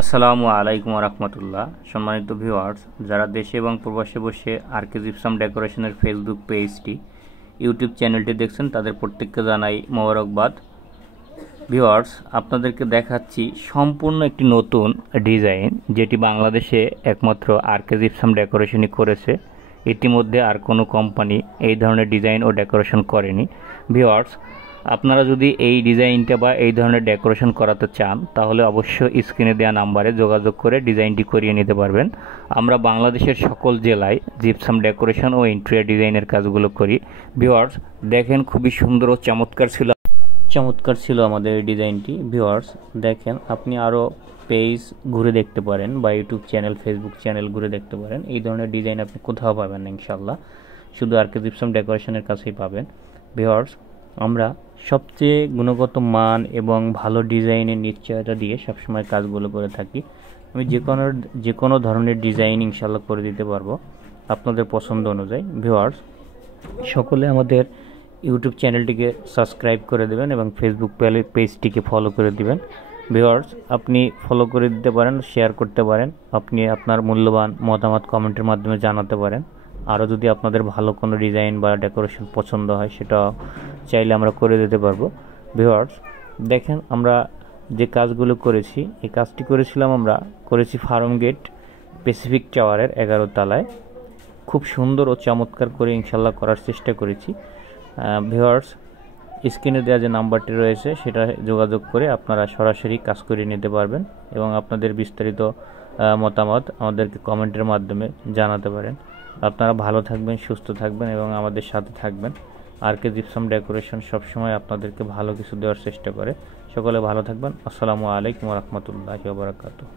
আসসালামু আলাইকুম রহমতুল্লাহ। সম্মানিত ভিউয়ার্স, যারা দেশে এবং প্রবাসে বসে আরকে জিপসাম ডেকোরেশনের ফেসবুক পেজটি, ইউটিউব চ্যানেলটি দেখছেন, তাদের প্রত্যেককে জানাই মোবারকবাদ। ভিউয়ার্স, আপনাদেরকে দেখাচ্ছি সম্পূর্ণ একটি নতুন ডিজাইন, যেটি বাংলাদেশে একমাত্র আরকে জিপসাম ডেকোরেশনই করেছে। ইতিমধ্যে আর কোনো কোম্পানি এই ধরনের ডিজাইন ও ডেকোরেশন করেনি। ভিউয়ার্স, আপনারা যদি এই ডিজাইনটা বা এই ধরনের ডেকোরেশন করাতে চান, তাহলে অবশ্যই স্ক্রিনে দেওয়া নাম্বারে যোগাযোগ করে ডিজাইনটি করিয়ে নিতে পারবেন। আমরা বাংলাদেশের সকল জেলায় জিপসাম ডেকোরেশন ও ইন্টেরিয়র ডিজাইনের কাজগুলো করি। ভিউয়ার্স, দেখেন, খুবই সুন্দর ও চমৎকার ছিল আমাদের এই ডিজাইনটি। ভিউয়ার্স, দেখেন, আপনি আরও পেজ ঘুরে দেখতে পারেন বা ইউটিউব চ্যানেল, ফেসবুক চ্যানেল ঘুরে দেখতে পারেন। এই ধরনের ডিজাইন আপনি কোথাও পাবেন না ইনশাল্লাহ, শুধু আরকে জিপসাম ডেকোরেশনের কাছেই পাবেন। ভিউয়ার্স, আমরা সবচেয়ে গুণগত মান এবং ভালো ডিজাইনের নিশ্চয়তা দিয়ে সবসময় কাজগুলো করে থাকি। আমি যে কোনো ধরনের ডিজাইন ইনশাল্লাহ করে দিতে পারবো আপনাদের পছন্দ অনুযায়ী। ভিউয়ার্স, সকলে আমাদের ইউটিউব চ্যানেলটিকে সাবস্ক্রাইব করে দেবেন এবং ফেসবুক পেজটিকে ফলো করে দিবেন। ভিউয়ার্স, আপনি ফলো করে দিতে পারেন, শেয়ার করতে পারেন, আপনি আপনার মূল্যবান মতামত কমেন্টের মাধ্যমে জানাতে পারেন। আরও যদি আপনাদের ভালো কোনো ডিজাইন বা ডেকোরেশন পছন্দ হয়, সেটা চাইলে আমরা করে দিতে পারবো। ভিউয়ার্স, দেখেন, আমরা যে কাজগুলো করেছি, এই কাজটি করেছি ফার্ম গেট প্যাসিফিক টাওয়ারের 11 তলায়। খুব সুন্দর ও চমৎকার করে ইনশাল্লাহ করার চেষ্টা করেছি। ভিউয়ার্স, স্ক্রিনে দেওয়া যে নাম্বারটি রয়েছে, সেটা যোগাযোগ করে আপনারা সরাসরি কাজ করিয়ে নিতে পারবেন এবং আপনাদের বিস্তারিত মতামত আমাদেরকে কমেন্টের মাধ্যমে জানাতে পারেন। আপনারা ভালো থাকবেন, সুস্থ থাকবেন এবং আমাদের সাথে থাকবেন। আরকে জিপসাম ডেকোরেশন সবসময় আপনাদেরকে ভালো কিছু দেওয়ার চেষ্টা করে। সকলে ভালো থাকবেন। আসসালামু আলাইকুম রহমতুল্লাহি ওয়া বারাকাতুহু।